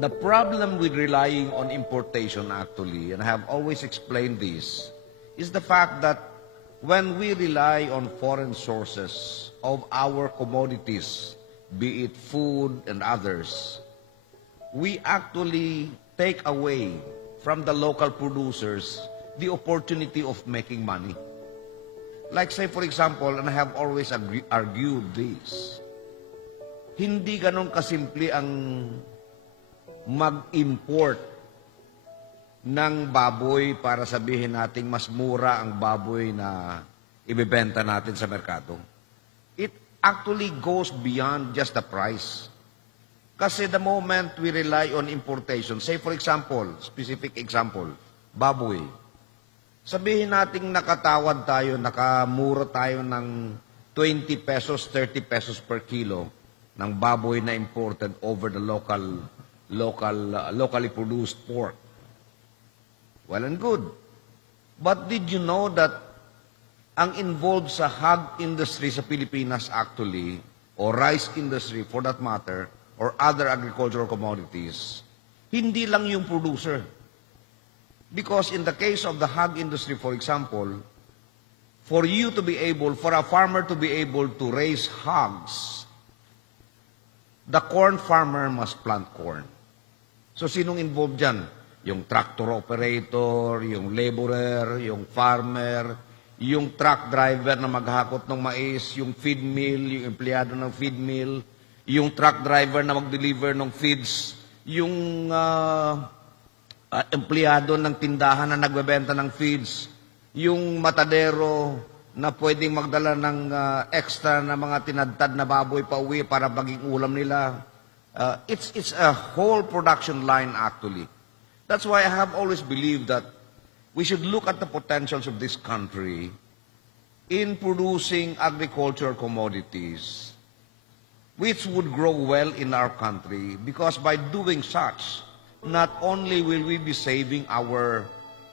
The problem with relying on importation actually, and I have always explained this, is the fact that when we rely on foreign sources of our commodities, be it food and others, we actually take away from the local producers the opportunity of making money. Like say for example, and I have always argued this, hindi ganun kasimple ang mag-import ng baboy para sabihin nating mas mura ang baboy na ibebenta natin sa merkado. It actually goes beyond just the price. Kasi the moment we rely on importation, say for example, specific example, baboy. Sabihin nating nakatawad tayo, nakamura tayo ng 20 pesos, 30 pesos per kilo ng baboy na imported over the locally produced pork. Well and good. But did you know that ang involved sa hog industry sa Pilipinas actually, or rice industry for that matter, or other agricultural commodities, hindi lang yung producer. Because in the case of the hog industry, for example, for a farmer to be able to raise hogs, the corn farmer must plant corn. So sinong involved dyan? Yung tractor operator, yung laborer, yung farmer, yung truck driver na maghakot ng mais, yung feed mill, yung empleyado ng feed mill, yung truck driver na mag-deliver ng feeds, yung empleyado ng tindahan na nagbebenta ng feeds, yung matadero na pwedeng magdala ng extra na mga tinadtad na baboy pa uwi para maging ulam nila. It's a whole production line actually. That's why I have always believed that we should look at the potentials of this country in producing agricultural commodities which would grow well in our country, because by doing such, not only will we be saving our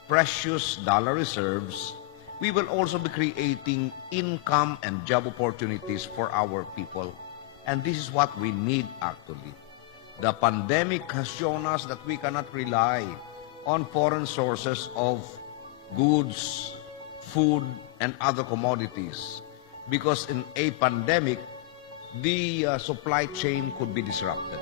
precious dollar reserves, we will also be creating income and job opportunities for our people. And this is what we need actually. The pandemic has shown us that we cannot rely on foreign sources of goods, food, and other commodities, because in a pandemic, the supply chain could be disrupted.